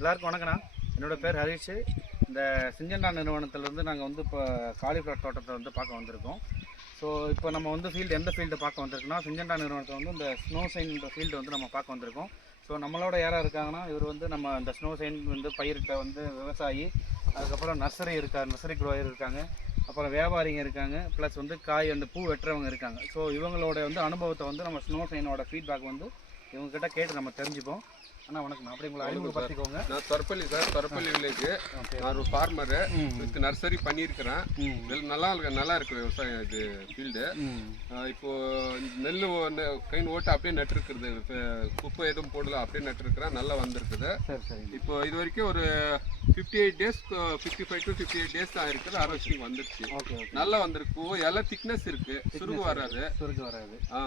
எல்லாருக்கும் வணக்கண்ணா. என்னோட பேர் ஹரிஷ். இந்த சிஞ்சண்டா நிறுவனத்திலேருந்து நாங்கள் வந்து இப்போ காலிஃப்ளவர் தோட்டத்தை வந்து பார்க்க வந்திருக்கோம். ஸோ இப்போ நம்ம வந்து எந்த ஃபீல்டு பார்க்க வந்திருக்கோம்னா, சிஞ்சண்டா நிறுவனத்தை வந்து இந்த ஸ்னோ சைன்ற ஃபீல்டு வந்து நம்ம பார்க்க வந்திருக்கோம். ஸோ நம்மளோட யாராக இருக்காங்கன்னா, இவர் வந்து நம்ம இந்த ஸ்னோ சைன் வந்து பயிரிட்ட வந்து விவசாயி, அதுக்கப்புறம் நர்சரி இருக்கார், நர்சரி க்ரோயர் இருக்காங்க, அப்புறம் வியாபாரிங்க இருக்காங்க, ப்ளஸ் வந்து காய் அந்த பூ வெட்டுறவங்க இருக்காங்க. ஸோ இவங்களோட வந்து அனுபவத்தை வந்து நம்ம ஸ்னோ சைனோட ஃபீட்பேக் வந்து இவங்ககிட்ட கேட்டு நம்ம தெரிஞ்சுப்போம். அண்ணா வணக்கம். அப்படி உங்களை அறிமுகப்படுத்திக்கோங்க. நான் தொரப்பள்ளி சார், தொரப்பள்ளி வில்லேஜ். நான் ஒரு ஃபார்மரு, வித் நர்சரி பண்ணியிருக்கிறேன். நல்லா இருக்கு விவசாயம் இது ஃபீல்டு. இப்போ நெல் கைன் ஓட்டு அப்படியே நட்டுருக்குறது, குப்பை எதுவும் போடல, அப்படியே நட்டுருக்குறேன். நல்லா வந்திருக்குது. இப்போ இது வரைக்கும் ஒரு 58 டேஸ் 55 to 58 டேஸ் தான் இருக்குது. ஹார்வெஸ்டிங் வந்துருச்சு. நல்லா வந்திருக்கு. எல்லாம் திக்னஸ் இருக்கு, சுருகு வராது.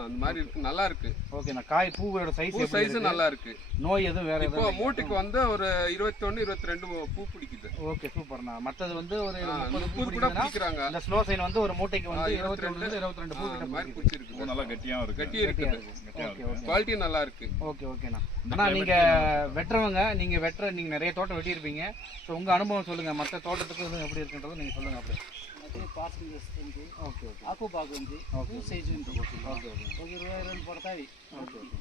அந்த மாதிரி இருக்கு, நல்லா இருக்கு. ஓகே. காய் பூவோட சைஸ் நல்லா இருக்கு. நோய் எதுவும் வேற இப்போ மூட்டுக்கு வந்து ஒரு 21 22 பூ பிடிக்குது. ஓகே, சூப்பர்ண்ணா. மற்றது வந்து ஒரு 30 பூ கூட பிடிக்கிறாங்க. இந்த ஸ்னோ சைன் வந்து ஒரு மூட்டைக்கு வந்து 22 பூ கிட்ட மாதிரி பிடிச்சிருக்கு. நல்லா கட்டியா இருக்குது. குவாலிட்டி நல்லா இருக்கு. ஓகே ஓகேண்ணா. அண்ணா நீங்க வெட்டுறவங்க, நீங்க நிறைய தோட்டம் வெட்டியிருப்பீங்க. ஸோ உங்க அனுபவம் சொல்லுங்க, மற்ற தோட்டத்துக்கு வந்து எப்படி இருக்குன்றது நீங்க சொல்லுங்க. அப்படியே పాసింగ్ వస్తుంది. Okay okay. ఆకు బాగుంది, సైజు ఉంది. Okay okay. ఒక 22 పడతాయి. Okay okay.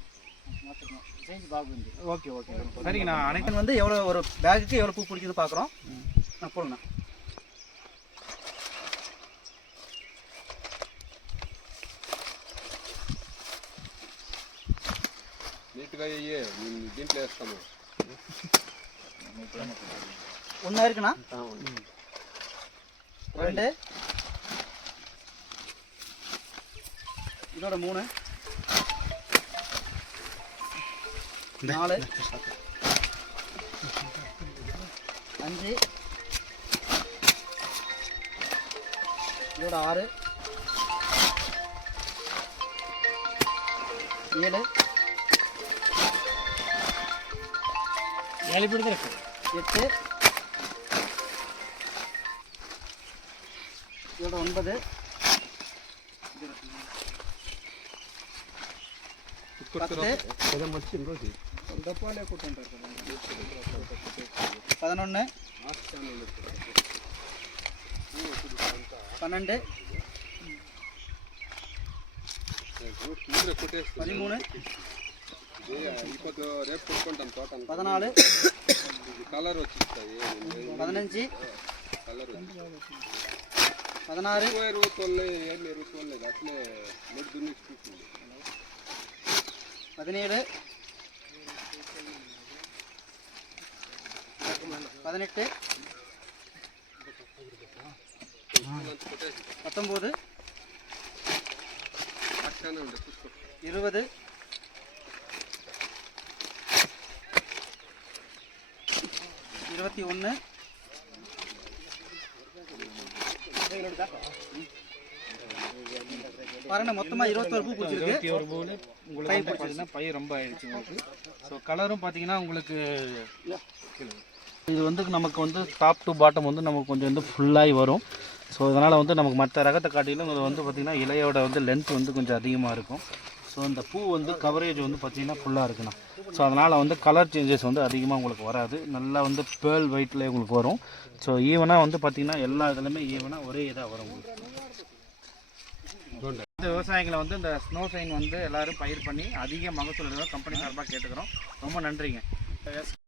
சைஸ் பாகுంది. Okay okay. சரிங்கண்ணா. அனைத்து வந்து எவ்வளோ ஒரு பேக்குக்கு எவ்வளோ பூ பிடிக்குது பார்க்குறோம். நான் போடுங்கண்ணா. నీట్గా అయ్యి దీంట్లో వేస్తాము. ஒன்றா இருக்குண்ணா. 2 இதோட 3 4 5 இதோட 6 7 8 இதோட 9 11 12 13 రేపు కొట్టుకుంటాను తోట. 14 కలర్ వచ్చిస్తాయి. 15 కలర్ 16 21 అట్లే మూడు దున్నిస్తుంది. 17 18 19 20 21 பாருங்க. மொத்தமாக 21 பூ பிடிச்சிருக்கு. 21 பூவில் உங்களுக்கு பார்த்தீங்கன்னா பயிர் ரொம்ப ஆயிடுச்சு உங்களுக்கு. ஸோ கலரும் பார்த்தீங்கன்னா உங்களுக்கு இது வந்து நமக்கு வந்து டாப் டு பாட்டம் வந்து நமக்கு கொஞ்சம் வந்து ஃபுல்லாகி வரும். ஸோ இதனால் வந்து நமக்கு மற்ற ரகத்தை காட்டிலும் இது வந்து பார்த்திங்கன்னா இலையோட வந்து லென்த் வந்து கொஞ்சம் அதிகமாக இருக்கும். ஸோ இந்த பூ வந்து கவரேஜ் வந்து பார்த்திங்கன்னா ஃபுல்லாக இருக்குண்ணா. ஸோ அதனால் வந்து கலர் சேஞ்சஸ் வந்து அதிகமாக உங்களுக்கு வராது. நல்லா வந்து பேர்ல் ஒயிட்லேயே உங்களுக்கு வரும். ஸோ ஈவனாக வந்து பார்த்திங்கன்னா எல்லா இதுலையுமே ஈவனாக ஒரே இதாக வரும் உங்களுக்கு. இந்த விவசாயிகளை வந்து இந்த ஸ்னோ சைன் வந்து எல்லோரும் பயிர் பண்ணி அதிக மகசூல் கம்பெனி சார்பாக கேட்டுக்கிறோம். ரொம்ப நன்றிங்க.